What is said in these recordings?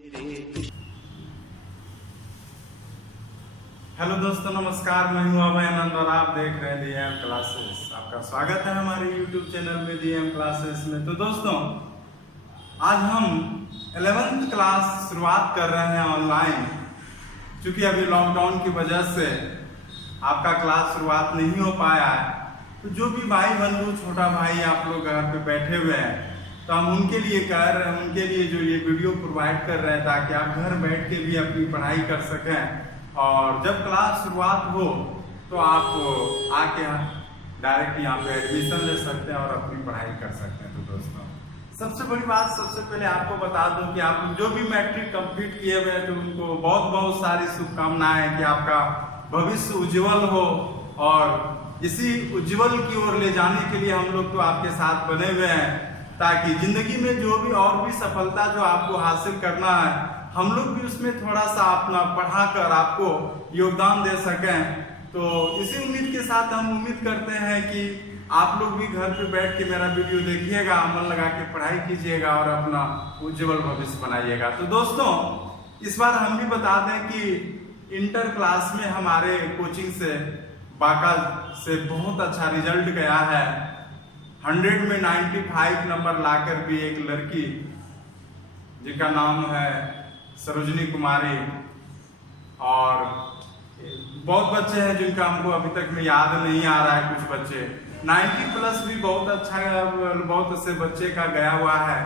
Hello दोस्तों, नमस्कार। मैं हूं अभय आनंद और आप देख रहे हैं डीएम क्लासेस। आपका स्वागत है हमारे यूट्यूब चैनल में डीएम क्लासेस में। तो दोस्तों, आज हम 11th क्लास शुरुआत कर रहे हैं ऑनलाइन। क्योंकि अभी लॉकडाउन की वजह से आपका क्लास शुरुआत नहीं हो पाया है, तो जो भी भाई बंधु, छोटा भाई आप लोग घर पे बैठे हुए हैं, तो हम उनके लिए उनके लिए जो ये वीडियो प्रोवाइड कर रहे हैं, ताकि आप घर बैठ के भी अपनी पढ़ाई कर सकें और जब क्लास शुरुआत हो तो आप आके डायरेक्ट यहाँ पे एडमिशन ले सकते हैं और अपनी पढ़ाई कर सकते हैं। तो दोस्तों, सबसे बड़ी बात, सबसे पहले आपको बता दूं कि आप जो भी मैट्रिक कंप्लीट किए हुए हैं, तो उनको बहुत बहुत सारी शुभकामनाएं कि आपका भविष्य उज्जवल हो। और इसी उज्जवल की ओर ले जाने के लिए हम लोग तो आपके साथ बने हुए हैं, ताकि जिंदगी में जो भी और भी सफलता जो आपको हासिल करना है, हम लोग भी उसमें थोड़ा सा अपना पढ़ाकर आपको योगदान दे सकें। तो इसी उम्मीद के साथ हम उम्मीद करते हैं कि आप लोग भी घर पे बैठ के मेरा वीडियो देखिएगा, मन लगा के पढ़ाई कीजिएगा और अपना उज्जवल भविष्य बनाइएगा। तो दोस्तों, इस बार हम भी बता दें कि इंटर क्लास में हमारे कोचिंग से बाका से बहुत अच्छा रिजल्ट गया है। 100 में 95 नंबर लाकर भी एक लड़की जिनका नाम है सरोजनी कुमारी, और बहुत बच्चे हैं जिनका हमको अभी तक में याद नहीं आ रहा है। कुछ बच्चे 90 प्लस भी बहुत अच्छा, बहुत से बच्चे का गया हुआ है।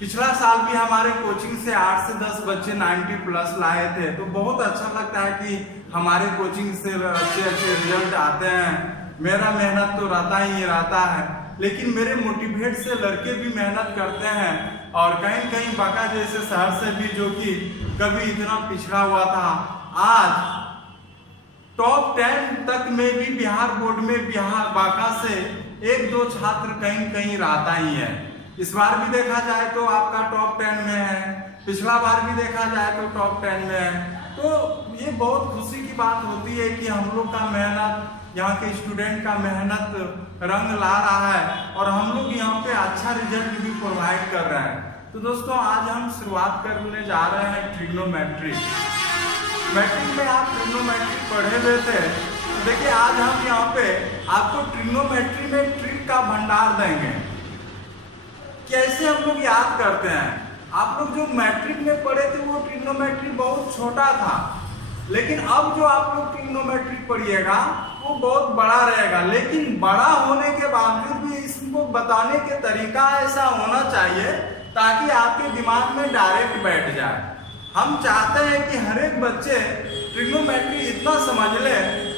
पिछला साल भी हमारे कोचिंग से 8 से 10 बच्चे 90 प्लस लाए थे। तो बहुत अच्छा लगता है कि हमारे कोचिंग से अच्छे अच्छे रिजल्ट आते हैं। मेरा मेहनत तो रहता है, लेकिन मेरे मोटिवेट से लड़के भी मेहनत करते हैं। और कहीं कहीं बांका जैसे शहर से भी, जो कि कभी इतना पिछड़ा हुआ था, आज टॉप 10 तक में भी बिहार बोर्ड में बांका से 1-2 छात्र कहीं कहीं रहता ही है। इस बार भी देखा जाए तो आपका टॉप 10 में है, पिछला बार भी देखा जाए तो टॉप 10 में है। तो ये बहुत खुशी की बात होती है कि हम लोग का मेहनत, यहाँ के स्टूडेंट का मेहनत रंग ला रहा है और हम लोग यहाँ पे अच्छा रिजल्ट भी प्रोवाइड कर रहे हैं। तो दोस्तों, आज हम शुरुआत करने जा रहे हैं ट्रिग्नोमेट्री। मैट्रिक में आप ट्रिग्नोमेट्री पढ़े हुए थे, देखिए आज हम यहाँ पे आपको ट्रिग्नोमेट्री में ट्रिक का भंडार देंगे। कैसे हम लोग याद करते हैं? आप लोग जो मैट्रिक में पढ़े थे वो ट्रिग्नोमेट्री बहुत छोटा था, लेकिन अब जो आप लोग ट्रिग्नोमेट्री पढ़िएगा वो बहुत बड़ा रहेगा। लेकिन बड़ा होने के बावजूद भी इसको बताने के तरीका ऐसा होना चाहिए ताकि आपके दिमाग में डायरेक्ट बैठ जाए। हम चाहते हैं कि हर एक बच्चे ट्रिग्नोमेट्री इतना समझ ले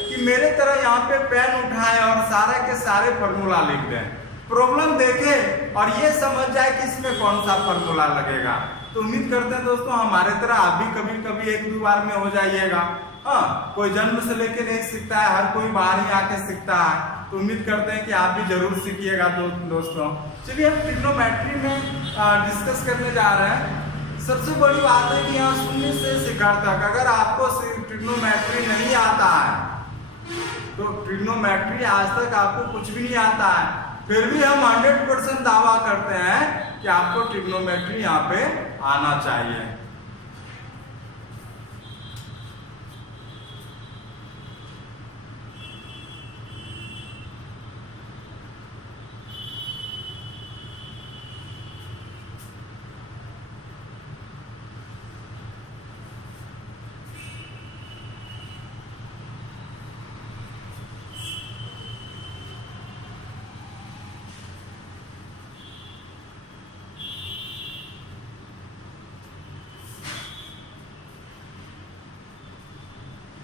कि मेरे तरह यहाँ पे पेन उठाए और सारे के सारे फॉर्मूला लिख दें, प्रॉब्लम देखे और ये समझ जाए कि इसमें कौन सा फॉर्मूला लगेगा। तो उम्मीद करते हैं दोस्तों, हमारे तरह आप भी कभी कभी 1-2 बार में हो जाइएगा। हाँ, कोई जन्म से लेके नहीं सीखता है, हर कोई बाहर ही आके सीखता है। तो उम्मीद करते हैं कि आप भी जरूर सीखिएगा। दोस्तों, चलिए हम ट्रिग्नोमेट्री में डिस्कस करने जा रहे हैं। सबसे बड़ी बात है कि यहाँ शून्य से शिखर तक, अगर आपको ट्रिग्नोमेट्री नहीं आता है तो ट्रिग्नोमेट्री आज तक आपको कुछ भी नहीं आता है, फिर भी हम 100% दावा करते हैं कि आपको ट्रिग्नोमेट्री यहाँ पे आना चाहिए।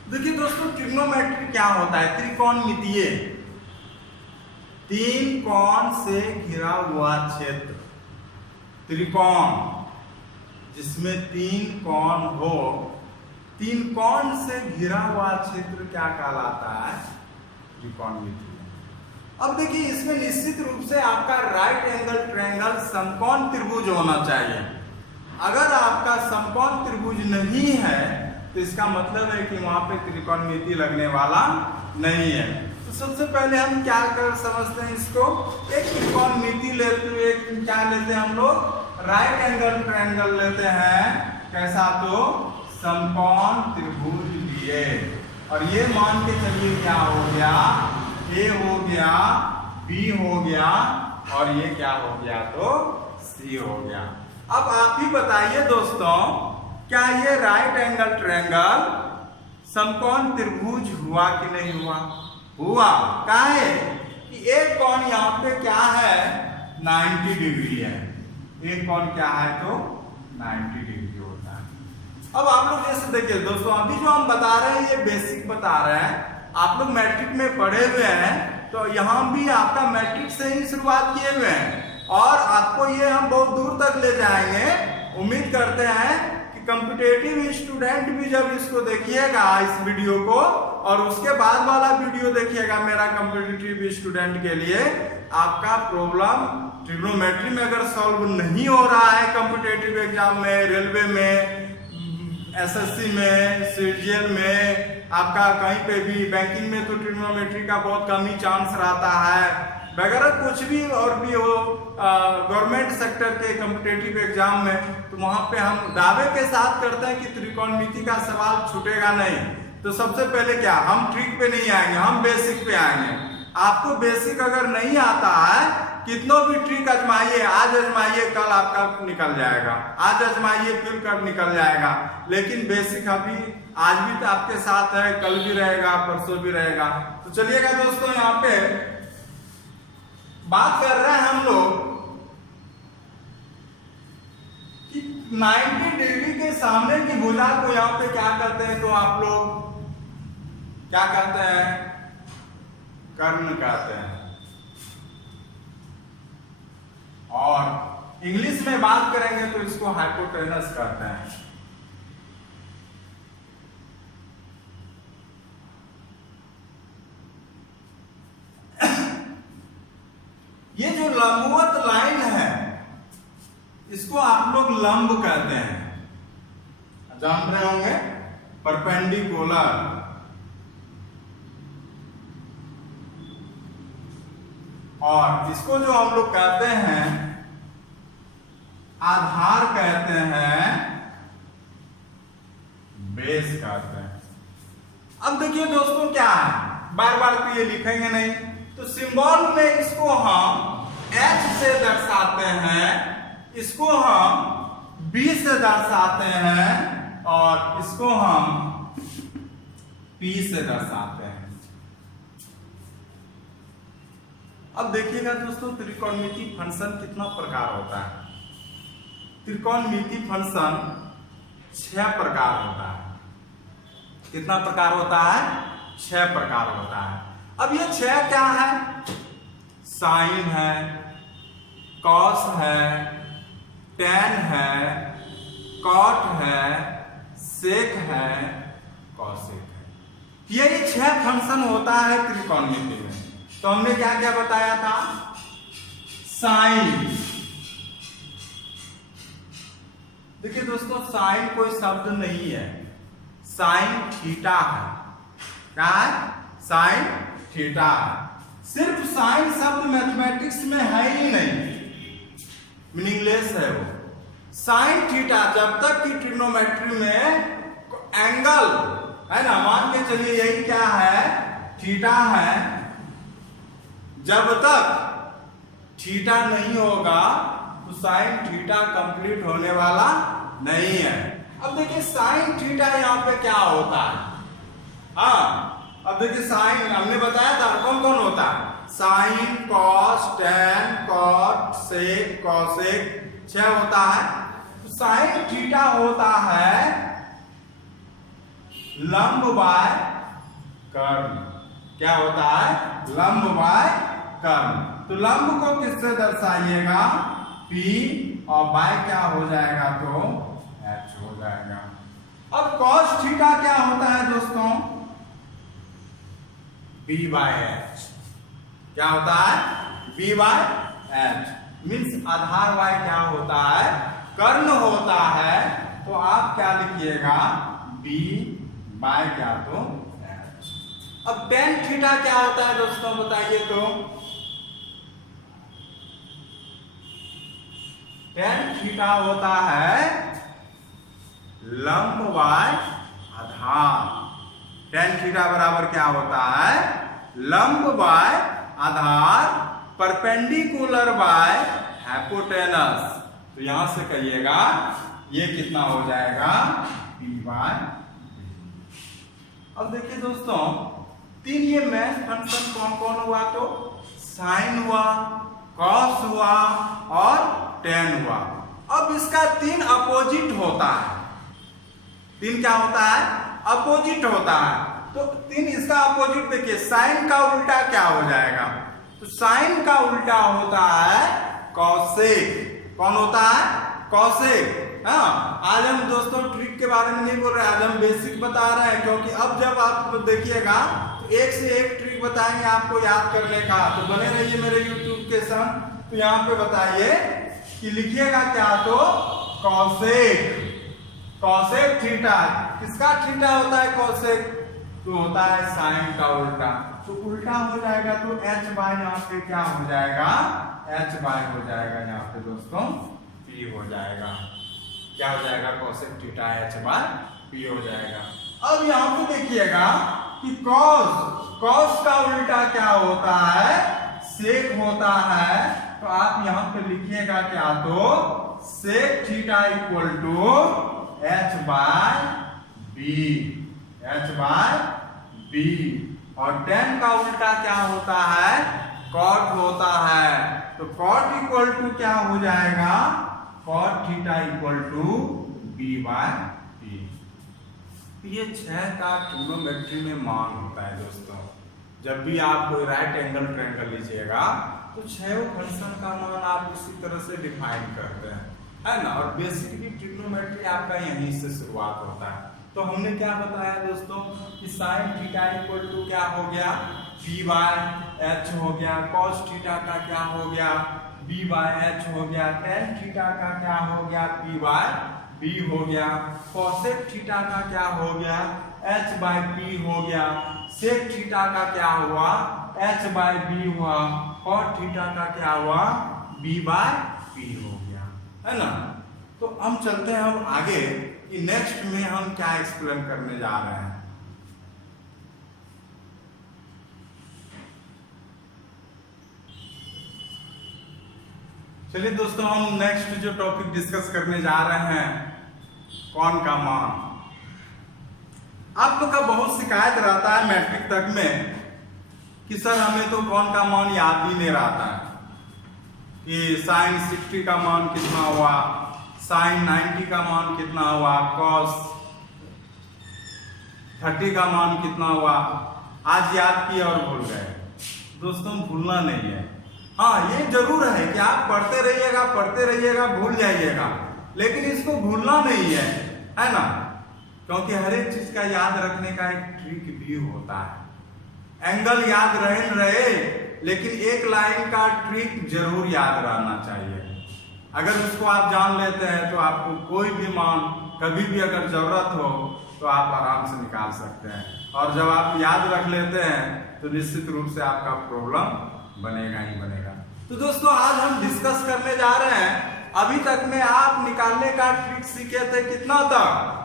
देखिए दोस्तों, ट्रिग्नोमेट्री क्या होता है? त्रिकोणमितीय, 3 कोण से घिरा हुआ क्षेत्र। त्रिकोण जिसमें 3 कोण हो, 3 कोण से घिरा हुआ क्षेत्र क्या कहलाता है? त्रिकोणमितीय। अब देखिए, इसमें निश्चित रूप से आपका राइट एंगल ट्रायंगल समकोण त्रिभुज होना चाहिए। अगर आपका समकोण त्रिभुज नहीं है तो इसका मतलब है कि वहां पे त्रिकोणमिति लगने वाला नहीं है। तो सबसे पहले हम क्या कर समझते हैं इसको, एक त्रिकोणमिति लेते, एक क्या लेते हैं हम लोग, राइट एंगल ट्रायंगल लेते हैं कैसा, तो समकोण त्रिभुज लिए, और ये मान के चलिए क्या हो गया, ए हो गया, बी हो गया, और ये क्या हो गया, तो सी हो गया। अब आप ही बताइए दोस्तों, क्या ये राइट एंगल ट्रायंगल समकोण त्रिभुज हुआ कि नहीं हुआ? हुआ। काहे कि एक कोण यहाँ पे क्या है, 90 डिग्री है, एक कोण क्या है, तो 90 डिग्री होता है। अब आप लोग जैसे देखिए दोस्तों, अभी जो हम बता रहे हैं ये बेसिक बता रहे हैं, आप लोग मैट्रिक में पढ़े हुए हैं, तो यहाँ भी आपका मैट्रिक से ही शुरुआत किए हुए हैं, और आपको ये हम बहुत दूर तक ले जाएंगे। उम्मीद करते हैं कि कॉम्पिटिटिव स्टूडेंट भी जब इसको देखिएगा इस वीडियो को, और उसके बाद वाला वीडियो देखिएगा मेरा कॉम्पिटिटिव स्टूडेंट के लिए, आपका प्रॉब्लम ट्रिग्नोमेट्री में अगर सॉल्व नहीं हो रहा है कॉम्पिटिटिव एग्जाम में, रेलवे में, एसएससी में, सीजीएल में, आपका कहीं पे भी, बैंकिंग में तो ट्रिग्नोमेट्री का बहुत कम ही चांस रहता है, वगैरह कुछ भी और भी हो, गवर्नमेंट सेक्टर के कॉम्पिटिटिव एग्जाम में, तो वहां पे हम दावे के साथ करते हैं कि त्रिकोणमिति का सवाल छूटेगा नहीं। तो सबसे पहले क्या, हम ट्रिक पे नहीं आएंगे, हम बेसिक पे आएंगे। आपको बेसिक अगर नहीं आता है, कितनों भी ट्रिक आजमाइए, आज आजमाइए कल आपका निकल जाएगा, आज आजमाइए फिर कल निकल जाएगा, लेकिन बेसिक अभी आज भी तो आपके साथ है, कल भी रहेगा, परसों भी रहेगा। तो चलिएगा दोस्तों, यहाँ पे बात कर रहे हैं हम लोग कि 90 डिग्री के सामने की भुजा को यहाँ पे क्या करते हैं, तो आप लोग क्या कहते हैं, कर्ण कहते हैं, और इंग्लिश में बात करेंगे तो इसको हाइपोटेनस कहते हैं। ये जो लंबवत लाइन है इसको आप लोग लंब कहते हैं, जान रहे होंगे, परपेंडिकुलर। और इसको जो हम लोग कहते हैं आधार कहते हैं, बेस कहते हैं। अब देखिए दोस्तों क्या है, बार बार तो ये लिखेंगे नहीं, तो सिंबल में इसको हम H से दर्शाते हैं, इसको हम B से दर्शाते हैं, और इसको हम P से दर्शाते हैं। अब देखिएगा दोस्तों, त्रिकोणमिति फंक्शन कितना प्रकार होता है। त्रिकोणमिति फंक्शन 6 प्रकार होता है। कितना प्रकार होता है? 6 प्रकार होता है। अब ये 6 क्या है? साइन है, कॉस है, टेन है, कॉट है, सेक है, कॉसेक है। ये 6 फंक्शन होता है त्रिकोणमिति में। तो हमने क्या क्या बताया था? साइन, देखिए दोस्तों, साइन कोई शब्द नहीं है, साइन थीटा है। क्या है? साइन थीटा है। सिर्फ साइन शब्द मैथमेटिक्स में है ही नहीं, मीनिंगलेस है वो। साइन थीटा, जब तक कि ट्रिग्नोमेट्री में एंगल है ना, मान के चलिए यही क्या है, थीटा है, जब तक थीटा नहीं होगा तो साइन थीटा कंप्लीट होने वाला नहीं है। अब देखिए साइन थीटा यहाँ पे क्या होता है, हाँ, अब देखिए साइन हमने बताया था कौन कौन होता है, साइन, कॉस, टेन, कॉट, सेक, कॉसेक, 6 होता है। तो साइन थीटा होता है लंब बाय कर्ण। क्या होता है? लंब बाय कर्ण। तो लंब को किससे दर्शाइएगा? P, और बाय क्या हो जाएगा? तो H हो जाएगा। अब cos थीटा क्या होता है दोस्तों? B by H। क्या होता है? B by H। मीन्स आधार y क्या होता है? कर्ण होता है। तो आप क्या लिखिएगा? B बाय क्या? तो H। अब tan थीटा क्या होता है दोस्तों, बताइए तो? टेन थीटा होता है लंब बाय आधार। टेन थीटा बराबर क्या होता है? लंब बाय आधार परपेंडिकुलर बाय हाइपोटेनस। तो यहां से कहिएगा ये कितना हो जाएगा? P by. अब देखिए दोस्तों, तीन ये मेन फंक्शन कौन कौन हुआ? तो साइन हुआ, कॉस हुआ और टेन हुआ। अब इसका तीन अपोजिट होता है। तीन क्या होता है? अपोजिट होता है। तो तीन इसका अपोजिट देखिए, साइन का उल्टा क्या हो जाएगा? तो साइन का उल्टा होता है कॉसेक। कौन होता है? कॉसेक। हाँ, आज हम दोस्तों ट्रिक के बारे में नहीं बोल रहे, आज हम बेसिक बता रहे हैं, क्योंकि अब जब आप देखिएगा तो एक से एक ट्रिक बताएंगे आपको याद करने का। तो बने रहिए मेरे यूट्यूब के संग। तो यहाँ पे बताइए कि लिखिएगा क्या? तो कॉसेक। Cosec theta. किसका थीटा होता है कॉसेक? तो होता है साइन का उल्टा। तो उल्टा हो जाएगा तो h बाय यहाँ पे क्या हो जाएगा? h बाय हो जाएगा यहाँ पे दोस्तों p हो जाएगा। क्या हो जाएगा? Cosec theta h by p हो जाएगा। अब यहाँ पे देखिएगा कि कॉस का उल्टा क्या होता है? सेक होता है। तो आप यहाँ पे लिखिएगा क्या? तो sec theta equal to h by b। h by b। और टेन का उल्टा क्या होता है? कॉट होता है। तो कॉट इक्वल टू क्या हो जाएगा? Cot theta equal to b by p। ये 6 का ट्रिग्नोमेट्री में मान होता है दोस्तों। जब भी आप कोई राइट एंगल ट्रायंगल लीजिएगा तो 6 फंक्शन का मान आप उसी तरह से डिफाइन करते हैं, है ना। और बेसिकली ट्रिग्नोमेट्री आपका यहीं से शुरुआत होता है। तो हमने क्या बताया दोस्तों कि साइन थीटा इक्वल टू क्या हो गया? p बाय h हो गया। कॉस थीटा का क्या हो गया? b बाय h हो गया। टेन थीटा का क्या हो गया? p बाय b हो गया। कॉसेक थीटा का क्या हो गया? h बाय p हो गया। सेक थीटा का क्या हुआ? h बाय b हुआ। कॉट थीटा का क्या हुआ? b बाय p हो गया, है ना। तो हम चलते हैं हम आगे कि नेक्स्ट में हम क्या एक्सप्लेन करने जा रहे हैं। चलिए दोस्तों, हम नेक्स्ट जो टॉपिक डिस्कस करने जा रहे हैं, कौन का मान। आपका बहुत शिकायत रहता है मैट्रिक तक में कि सर हमें तो कौन का मान याद ही नहीं रहता है कि साइन 60 का मान कितना हुआ, साइन 90 का मान कितना हुआ, कॉस 30 का मान कितना हुआ। आज याद किए और भूल गए। दोस्तों भूलना नहीं है। हाँ, ये जरूर है कि आप पढ़ते रहिएगा, भूल जाइएगा, लेकिन इसको भूलना नहीं है ना। क्योंकि हर एक चीज का याद रखने का एक ट्रिक भी होता है। एंगल याद रहे न रहे, लेकिन एक लाइन का ट्रिक जरूर याद रहना चाहिए। अगर उसको आप जान लेते हैं तो आपको कोई भी मान कभी भी अगर जरूरत हो तो आप आराम से निकाल सकते हैं। और जब आप याद रख लेते हैं तो निश्चित रूप से आपका प्रॉब्लम बनेगा ही बनेगा। तो दोस्तों आज हम डिस्कस करने जा रहे हैं, अभी तक में आप निकालने का ट्रिक सीखे थे कितना तक?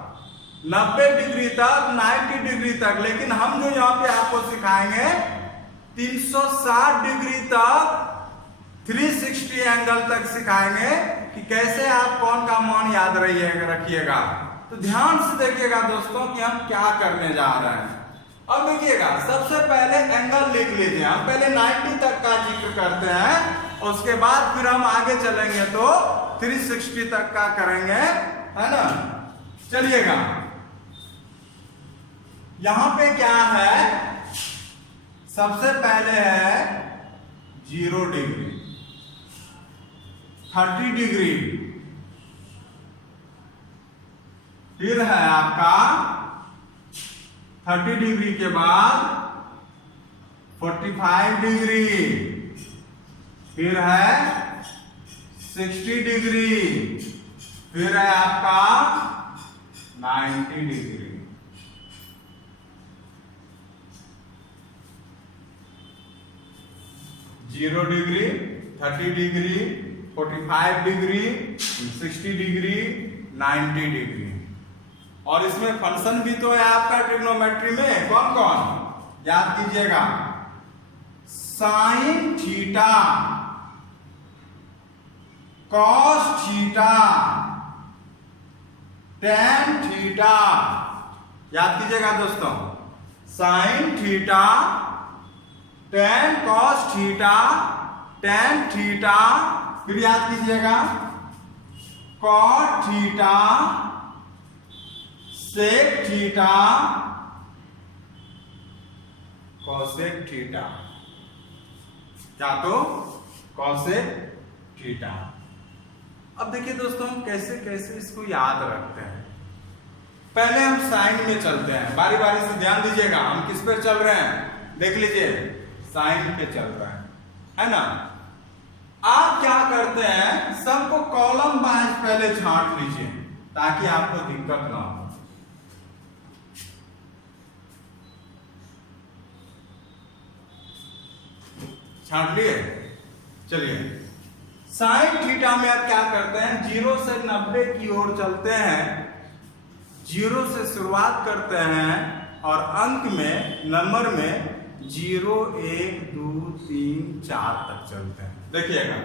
90 डिग्री तक, 90 डिग्री तक। लेकिन हम जो यहाँ पे आपको सिखाएंगे 360 डिग्री तक, 360 एंगल तक सिखाएंगे कि कैसे आप कौन का मान याद रखिएगा। तो ध्यान से देखिएगा दोस्तों कि हम क्या करने जा रहे हैं। अब देखिएगा, सबसे पहले एंगल लिख लीजिए। हम पहले 90 तक का जिक्र करते हैं, और उसके बाद फिर हम आगे चलेंगे तो 360 तक का करेंगे, है ना। चलिएगा, यहां पे क्या है? सबसे पहले है 0 डिग्री, 30 डिग्री, फिर है आपका 30 डिग्री के बाद 45 डिग्री, फिर है 60 डिग्री, फिर है आपका 90 degree. Zero degree, 30 degree, 45 degree, 60 degree, 90 degree. और इसमें फंक्शन भी तो है आपका ट्रिग्नोमेट्री में, कौन कौन याद कीजिएगा, sine theta, cos theta, tan theta, याद कीजिएगा दोस्तों, sine theta, tan cos theta, tan theta, फिर याद कीजिएगा cot theta, sec theta, cosec theta, क्या तो कॉसेक थीटा। अब देखिए दोस्तों हम कैसे कैसे इसको याद रखते हैं। पहले हम साइन में चलते हैं, बारी बारी से ध्यान दीजिएगा, हम किस पे चल रहे हैं, देख लीजिए, साइन पे चल रहे हैं, है ना। आप क्या करते हैं, सबको कॉलम वाइज पहले छांट लीजिए ताकि आपको दिक्कत ना हो। छांट लिए, चलिए साइन थीटा में आप क्या करते हैं, 0 से 90 की ओर चलते हैं, 0 से शुरुआत करते हैं और अंक में नंबर में 0 1 2 3 4 तक चलते हैं। देखिएगा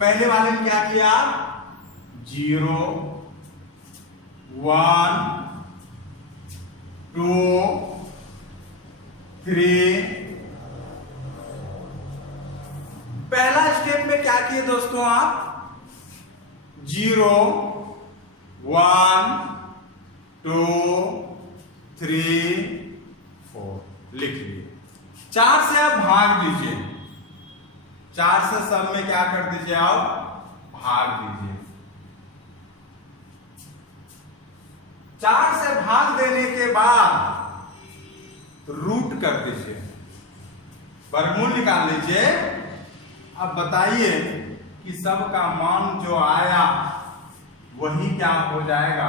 पहले वाले में क्या किया, 0 1 2 3, पहला स्टेप में क्या किए दोस्तों आप, 0 1 2 3 4 लिख लिए। 4 से आप भाग दीजिए, 4 से सब में क्या कर दीजिए, आप भाग दीजिए। 4 से भाग देने के बाद रूट कर दीजिए, वर्गमूल निकाल लीजिए। अब बताइए कि सब का मान जो आया वही क्या हो जाएगा,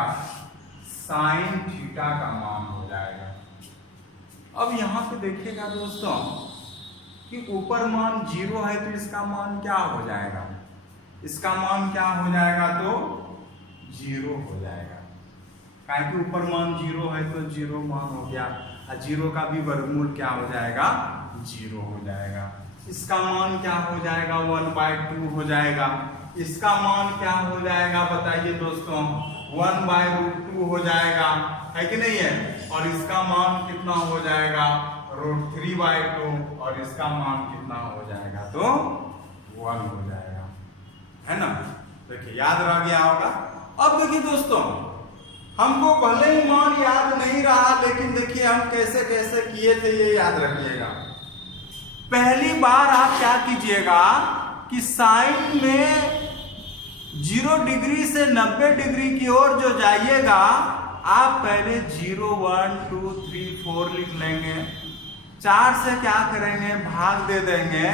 साइन थीटा का मान हो जाएगा। अब यहां पे देखिएगा दोस्तों कि ऊपर मान 0 है तो इसका मान क्या हो जाएगा, इसका मान क्या हो जाएगा, तो 0 हो जाएगा। काहे कि ऊपर मान 0 है तो 0 मान हो गया, और 0 का भी वर्गमूल क्या हो जाएगा, 0 हो जाएगा। इसका मान क्या हो जाएगा, 1/2 हो जाएगा। इसका मान क्या हो जाएगा बताइए दोस्तों, 1/√2 हो जाएगा, है कि नहीं है। और इसका मान कितना हो जाएगा, √3/2, और इसका मान कितना हो जाएगा, तो 1 हो जाएगा, है ना। देखिए याद रह गया होगा। अब देखिए दोस्तों हमको भले ही मान याद नहीं रहा, लेकिन देखिए हम कैसे कैसे किए थे ये याद रखिएगा। पहली बार आप क्या कीजिएगा कि साइन में 0 डिग्री से 90 डिग्री की ओर जो जाइएगा, आप पहले 0 1 2 3 4 लिख लेंगे। 4 से क्या करेंगे, भाग दे देंगे,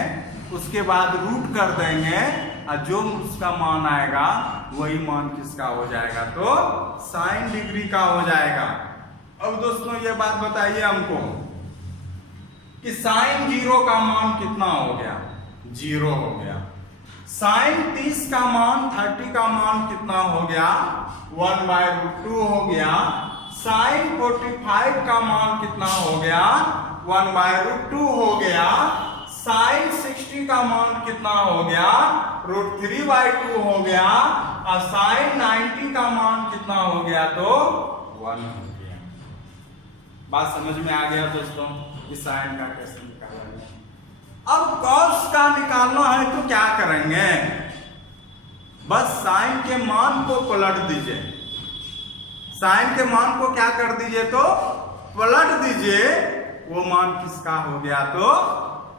उसके बाद रूट कर देंगे, और जो उसका मान आएगा वही मान किसका हो जाएगा, तो साइन डिग्री का हो जाएगा। अब दोस्तों ये बात बताइए हमको कि साइन 0 का मान कितना हो गया, 0 हो गया। साइन 30 का मान, 30 का मान कितना हो गया, 1/√2 हो गया। साइन 45 का मान कितना हो गया, 1/√2 हो गया। साइन 60 का मान कितना हो गया, √3/2 हो गया। और साइन 90 का मान कितना हो गया, तो 1 हो गया। बात समझ में आ गया दोस्तों, इस साइन का कैसे निकाला है। अब कॉस का निकालना है तो क्या करेंगे, बस साइन के मान को पलट दीजिए, साइन के मान को क्या कर दीजिए, तो पलट दीजिए। वो मान किसका हो गया, तो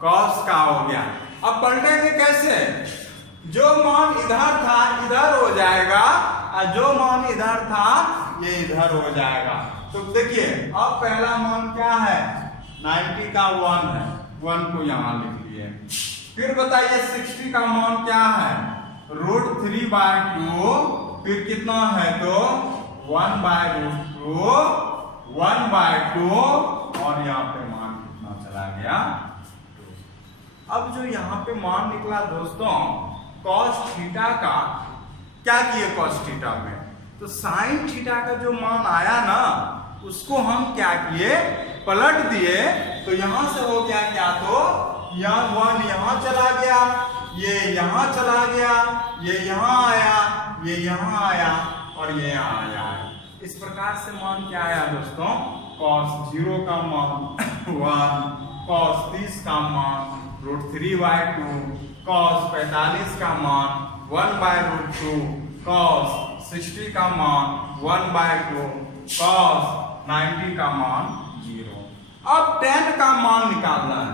कॉस का हो गया। अब पलटेंगे कैसे, जो मान इधर था इधर हो जाएगा, और जो मान इधर था ये इधर हो जाएगा। तो देखिए अब पहला मान क्या है, 90 का 1 है, 1 को यहां लिख लिए। फिर बताइए 60 का मान क्या है, √3/2, फिर कितना है, तो 1/√2, 1/2, और यहाँ पे मान कितना चला गया, 2। अब जो यहाँ पे मान निकला दोस्तों, कॉस थीटा का क्या किए कॉस थीटा में, तो साइन थीटा का जो मान आया ना उसको हम क्या किए पलट दिए, तो यहां से हो गया क्या, तो यहाँ 1 यहाँ चला गया, ये यहाँ चला गया, ये यहाँ आया, ये यहाँ आया और ये यहाँ आया। इस प्रकार से मान क्या आया दोस्तों, cos 0 का मान 1, cos 30 का मान √3/2, cos 45 का मान 1/√2, cos 60 का मान 1/2, cos 90 का मान 0। अब tan का मान निकालना है,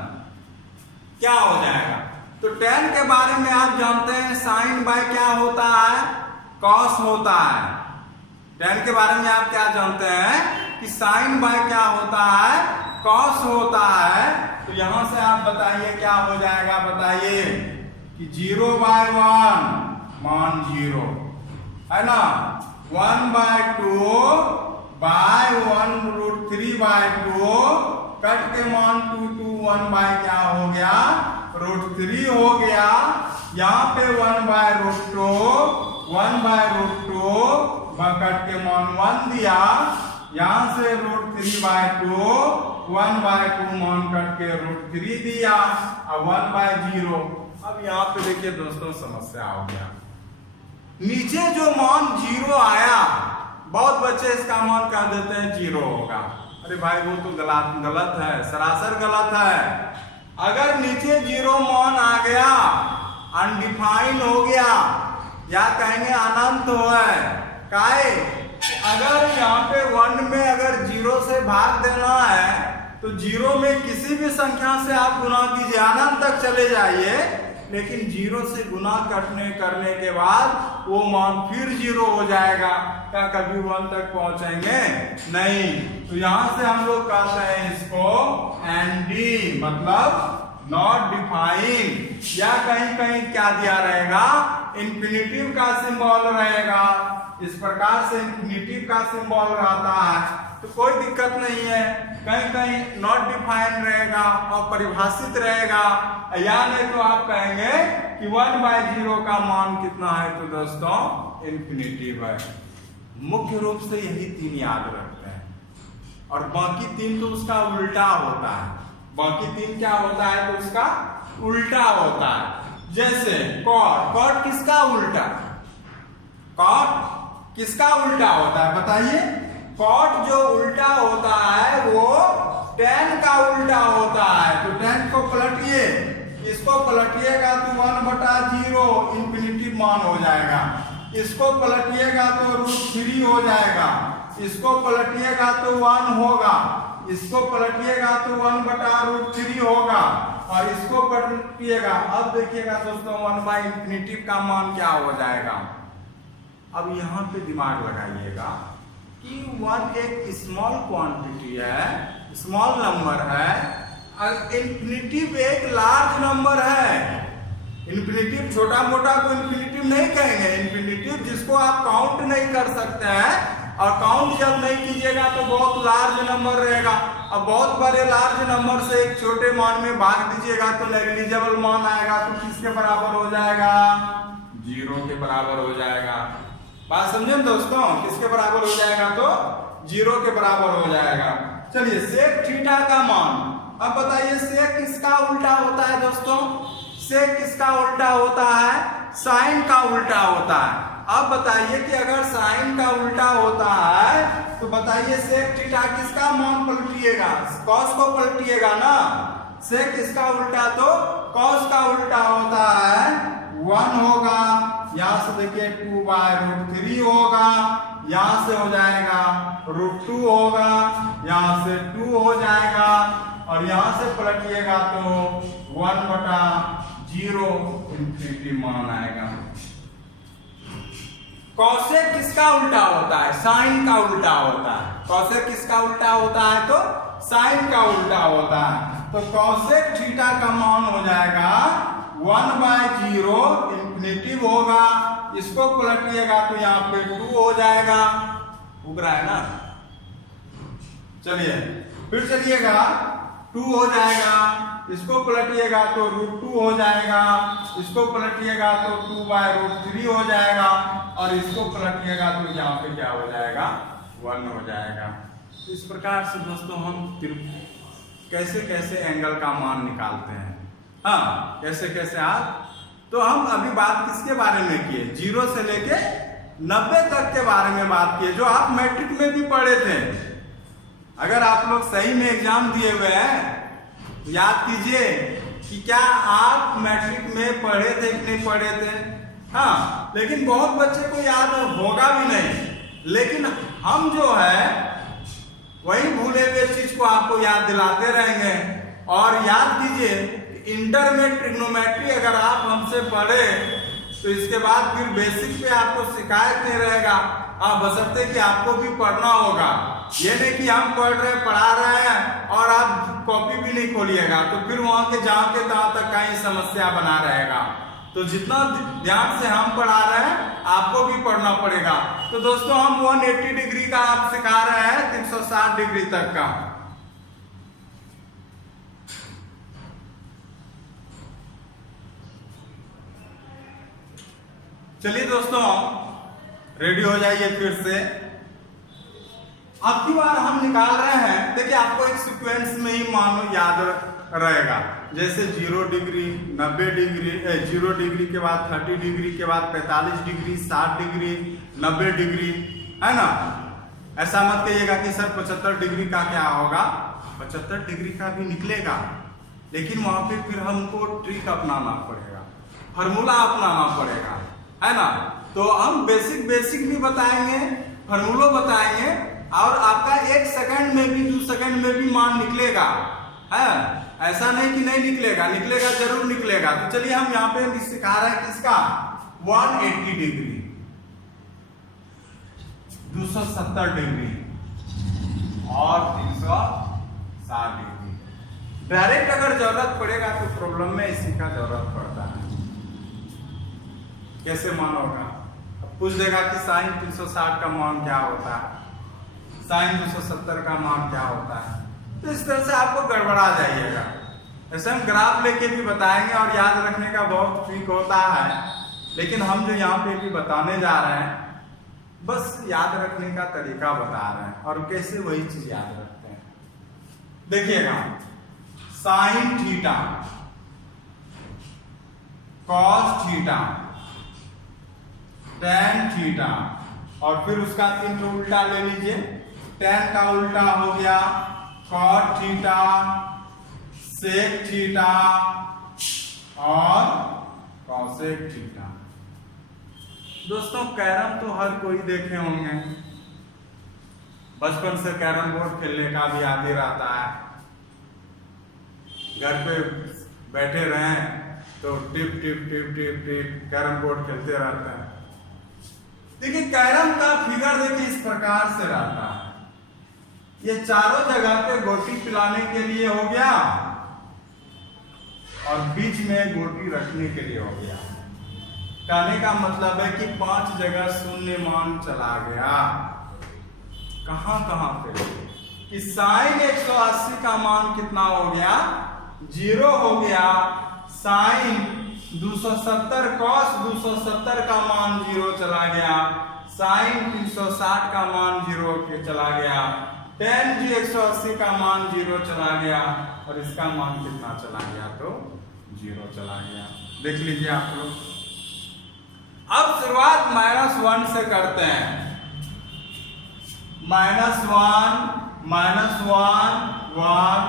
क्या हो जाएगा, तो tan के बारे में आप जानते हैं sin बाय क्या होता है, cos होता है। tan के बारे में आप क्या जानते हैं कि sin बाय क्या होता है, cos होता है। तो यहां से आप बताइए क्या हो जाएगा, बताइए कि 0/1 मान 0 है ना, 1/2 बाय 1√3/2 कट के मान 2 1 बाय क्या हो गया, √3 हो गया। यहाँ पे 1/√2 1/√2 कट के मान 1 दिया, यहाँ से √3/2 1/2 मान कट के √3 दिया और 1/0। अब यहाँ पे देखिए दोस्तों समस्या हो गया, नीचे जो मान 0 आया, बहुत बच्चे इसका मान कह देते हैं 0 होगा। अरे भाई वो तो गलत है, सरासर गलत है। अगर नीचे 0 मान आ गया, अनडिफाइन हो गया, या कहेंगे अनंत है, काहे अगर यहाँ पे 1 में अगर 0 से भाग देना है तो 0 में किसी भी संख्या से आप गुना कीजिए, अनंत तक चले जाइए, लेकिन 0 से गुना करने के बाद वो मान फिर 0 हो जाएगा, क्या कभी 1 तक पहुंचेंगे नहीं। तो यहां से हम लोग कहते हैं इसको एनडी, मतलब नॉट डिफाइंड, या कहीं कहीं क्या दिया रहेगा, इंफिनिटिव का सिंबल रहेगा। इस प्रकार से इंफिनिटिव का सिंबल रहता है तो कोई दिक्कत नहीं है, कहीं कहीं नॉट डिफाइंड रहेगा और परिभाषित रहेगा, या नहीं तो आप कहेंगे कि 1/0 का मान कितना है, तो दोस्तों इंफिनिटिव है। मुख्य रूप से यही 3 याद रखते हैं, और बाकी 3 तो उसका उल्टा होता है। बाकी 3 क्या होता है, तो उसका उल्टा होता है। जैसे कॉट किसका उल्टा, कॉट किसका उल्टा होता है बताइए, कॉट जो उल्टा होता है वो tan का उल्टा होता है। तो tan को पलटिए, इसको पलटिएगा तो 1/0 इंफिनिटिव मान हो जाएगा, इसको पलटिएगा तो √3 हो जाएगा, इसको पलटिएगा तो 1 होगा, इसको पलटिएगा तो 1/√3 होगा, और इसको पलटिएगा, अब देखिएगा दोस्तों 1/∞ का मान क्या हो जाएगा। अब यहाँ पे दिमाग लगाइएगा कि 1 एक स्मॉल क्वांटिटी है, स्मॉल नंबर है, इंफिनिटिव एक लार्ज नंबर है। इंफिनिटिव छोटा मोटा को इंफिनिटिव नहीं कहेंगे, इंफिनिटिव जिसको आप काउंट नहीं कर सकते हैं, और काउंट जब नहीं कीजिएगा तो बहुत लार्ज नंबर रहेगा। अब बहुत बड़े लार्ज नंबर से एक छोटे मान में भाग दीजिएगा तो नेग्लिजिबल मान आएगा, तो किसके बराबर हो जाएगा, 0 के बराबर हो जाएगा। बात समझे दोस्तों, किसके बराबर हो जाएगा, तो 0 के बराबर हो जाएगा। चलिए सेक थीटा का मान, अब बताइए सेक किसका उल्टा होता है दोस्तों, सेक किसका उल्टा होता है, साइन का उल्टा होता है। अब बताइए कि अगर साइन का उल्टा होता है तो बताइए सेक थीटा किसका मान पलटिएगा, कॉस को पलटिएगा ना, सेक किसका उल्टा, तो कॉस का उल्टा होता है 1 होगा, यहां से देखिए 2/√3 होगा, यहां से हो जाएगा √2 होगा, यहां से 2 हो जाएगा, और यहां से पलटिएगा तो 1/0 इंफिनिटी मान आएगा। कॉसेक किसका उल्टा होता है, साइन का उल्टा होता है। कॉसेक किसका उल्टा होता है, तो साइन का उल्टा होता है। तो कॉसेक थीटा का मान हो जाएगा 1/0 इंफिनिटिव होगा, इसको पलटिएगा तो यहाँ पे 2 हो जाएगा, उग रहा है ना। चलिए फिर चलिएगा 2 हो जाएगा, इसको पलटिएगा तो √2 हो जाएगा, इसको पलटिएगा तो 2/√3 हो जाएगा, और इसको पलटिएगा तो यहाँ पे क्या हो जाएगा, 1 हो जाएगा। इस प्रकार से दोस्तों हम कैसे कैसे एंगल का मान निकालते हैं, हाँ कैसे कैसे आप। तो हम अभी बात किसके बारे में किए, 0 से लेके 90 तक के बारे में बात किए, जो आप मैट्रिक में भी पढ़े थे। अगर आप लोग सही में एग्जाम दिए हुए हैं, याद कीजिए कि क्या आप मैट्रिक में पढ़े थे कि नहीं पढ़े थे। हाँ, लेकिन बहुत बच्चे को याद होगा भी नहीं, लेकिन हम जो है वही भूले हुए चीज को आपको याद दिलाते रहेंगे। और याद कीजिए इंटर में ट्रिग्नोमेट्री अगर आप हमसे पढ़े तो इसके बाद फिर बेसिक पे आपको शिकायत नहीं रहेगा, बशर्ते कि आपको भी पढ़ना होगा। ये नहीं कि हम पढ़ा रहे हैं और आप कॉपी भी नहीं खोलिएगा, तो फिर वहां के जहाँ के तहाँ तक का ही समस्या बना रहेगा। तो जितना ध्यान से हम पढ़ा रहे हैं आपको भी पढ़ना पड़ेगा। तो दोस्तों हम 180 डिग्री का आप सिखा रहे हैं 360 डिग्री तक का। चलिए दोस्तों रेडी हो जाइए फिर से। अब की बार हम निकाल रहे हैं, देखिए आपको एक सीक्वेंस में ही मानो याद रहेगा, जैसे 0 डिग्री, 90 डिग्री, 0 डिग्री के बाद 30 डिग्री के बाद 45 डिग्री, 60 डिग्री, 90 डिग्री, है ना। ऐसा मत कहिएगा कि सर 75 डिग्री का क्या होगा, 75 डिग्री का भी निकलेगा, लेकिन वहां पे फिर हमको ट्रिक अपनाना पड़ेगा, फॉर्मूला अपनाना पड़ेगा, है ना। तो हम बेसिक भी बताएंगे, फॉर्मूला बताएंगे, और आपका 1 सेकंड में भी 2 सेकंड में भी मान निकलेगा, है। ऐसा नहीं कि नहीं निकलेगा, निकलेगा जरूर निकलेगा। तो चलिए हम यहाँ पे सिखा रहे हैं किसका, 180 डिग्री, 270 डिग्री और 360 डिग्री। डायरेक्ट अगर जरूरत पड़ेगा तो प्रॉब्लम में इसी का जरूरत पड़ता है। कैसे मान होगा, पूछ देगा कि साइन 360 का मान क्या होता है, साइन 270 का मान क्या होता है, तो इस तरह से आपको गड़बड़ा जाइएगा। ऐसे हम ग्राफ लेके भी बताएंगे और याद रखने का बहुत ट्रिक होता है, लेकिन हम जो यहाँ पे भी बताने जा रहे हैं बस याद रखने का तरीका बता रहे हैं, और कैसे वही चीज याद रखते हैं। देखिएगा sign theta, cos theta, tan theta, और फिर उसका 3 उल्टा ले लीजिए। टेन का उल्टा हो गया कॉट थीटा, सेक थीटा और कॉसेक थीटा। दोस्तों कैरम तो हर कोई देखे होंगे, बचपन से कैरम बोर्ड खेलने का भी आदी रहता है। घर पे बैठे रहें तो tip tip tip tip tip carrom board खेलते रहते हैं। देखिए कैरम का फिगर देखिए इस प्रकार से रहता है, ये चारों जगह पे गोटी पिलाने के लिए हो गया और बीच में गोटी रखने के लिए हो गया। कहने का मतलब है कि 5 जगह शून्य मान चला गया। कहां कहां पे कि साइन 180 का मान कितना हो गया, 0 हो गया। साइन 270 कॉस 270 का मान 0 चला गया। साइन 360 का मान 0 के चला गया। टेन जी 180 का मान 0 चला गया, और इसका मान कितना चला गया, तो 0 चला गया। देख लीजिए आप लोग। अब शुरुआत -1 से करते हैं। -1 1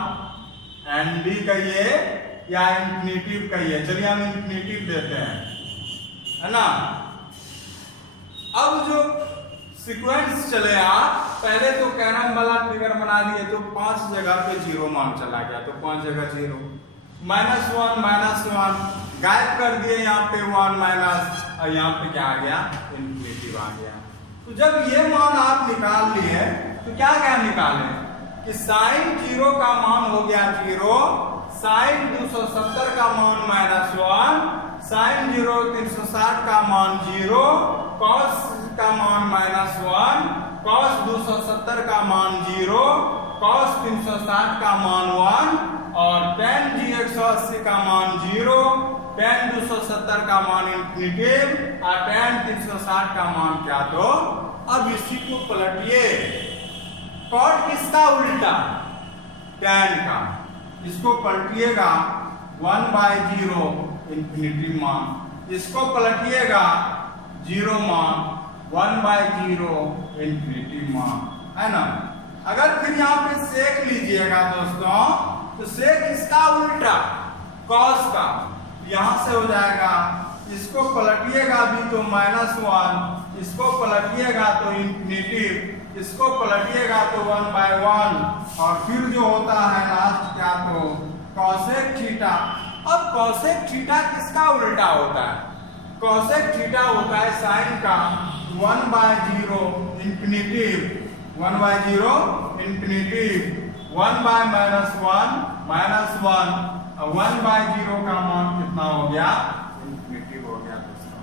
एंड डी कहिए या इंफिनिटिव कहिए, चलिए हम इंफिनिटिव देते हैं, है ना। अब जो सीक्वेंस चले आप पहले तो कैरम वाला फिगर बना दिए, तो 5 जगह पे 0 मान चला गया, तो 5 जगह 0। -1 गायब कर दिए, यहाँ पे 1 माइनस, और यहाँ पे क्या आ गया, इन्फिनिटिव आ गया। तो जब ये मान आप निकाल लिए तो क्या क्या निकाले कि साइन 0 का मान हो गया 0, साइन 270 का मान -1, साइन 0 360 का मान 0, कॉस का मान -1, कॉस 270 का मान 0, कॉस 360 का मान 1, 180 का मान 0, tan 270 का मान इंफिनिटिव और tan 360 का मान क्या? तो अब इसी को पलटिए, कॉट किसका उल्टा? tan का। इसको पलटिएगा 1/0 इंफिनिटी मान, इसको पलटिएगा 0 मान 1/0 इंफिनिटी मान, है ना। अगर फिर यहाँ पे सेक लीजिएगा दोस्तों, तो सेक इसका उल्टा कॉस का, यहां से हो जाएगा, इसको पलटिएगा भी तो -1, इसको पलटिएगा तो इंफिनिटिव, इसको पलटिएगा तो 1/1, और फिर जो होता है लास्ट क्या? तो कॉसेक थीटा। अब कॉसेक थीटा किसका उल्टा होता है? कॉसेक थीटा होता है साइन का 1/0 इंफिनिटिव, 1/0 इंफिनिटिव, 1/-1 -1, और 1/0 का मान कितना हो गया? इंफिनिटिव हो गया दोस्तों।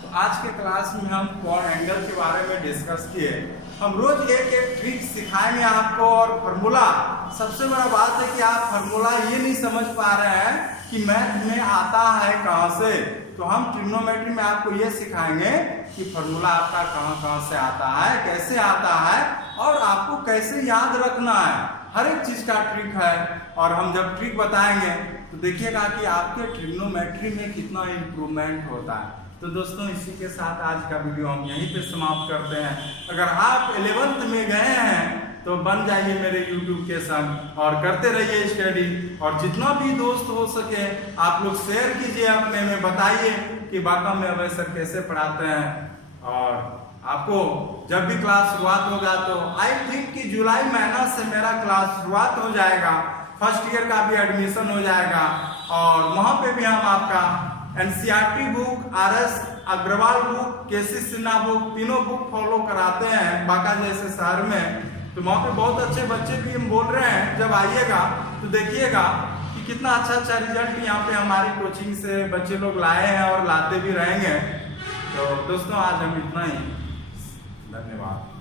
तो आज के क्लास में हम क्वाड एंगल के बारे में डिस्कस किए। हम रोज एक एक ट्रिक सिखाएंगे आपको, और फार्मूला। सबसे बड़ा बात है कि आप फार्मूला ये नहीं समझ पा रहे हैं कि मैथ में आता है कहां से, तो हम ट्रिग्नोमेट्री में आपको ये सिखाएंगे कि फार्मूला आपका कहां से आता है, कैसे आता है, और आपको कैसे याद रखना है। हर एक चीज का ट्रिक है, और हम जब ट्रिक बताएंगे तो देखिएगा कि आपके ट्रिग्नोमेट्री में कितना इम्प्रूवमेंट होता है। तो दोस्तों, इसी के साथ आज का वीडियो हम यहीं पे समाप्त करते हैं। अगर आप 11th में गए हैं तो बन जाइए मेरे YouTube के संग और करते रहिए स्टडी, और जितना भी दोस्त हो सके आप लोग शेयर कीजिए अपने में, बताइए कि बाका में अभय सर कैसे पढ़ाते हैं। और आपको जब भी क्लास शुरुआत होगा तो आई थिंक कि जुलाई महीना से मेरा क्लास शुरुआत हो जाएगा, फर्स्ट ईयर का भी एडमिशन हो जाएगा, और वहां पे भी हम आपका NCERT book, RS Agarwal book, KC Sinha book, तीनों बुक फॉलो कराते हैं बांका जैसे शहर में। तो वहाँ पे बहुत अच्छे बच्चे भी हम बोल रहे हैं, जब आइएगा तो देखिएगा कि कितना अच्छा रिजल्ट यहाँ पे हमारी कोचिंग से बच्चे लोग लाए हैं और लाते भी रहेंगे। तो दोस्तों, आज हम इतना ही, धन्यवाद।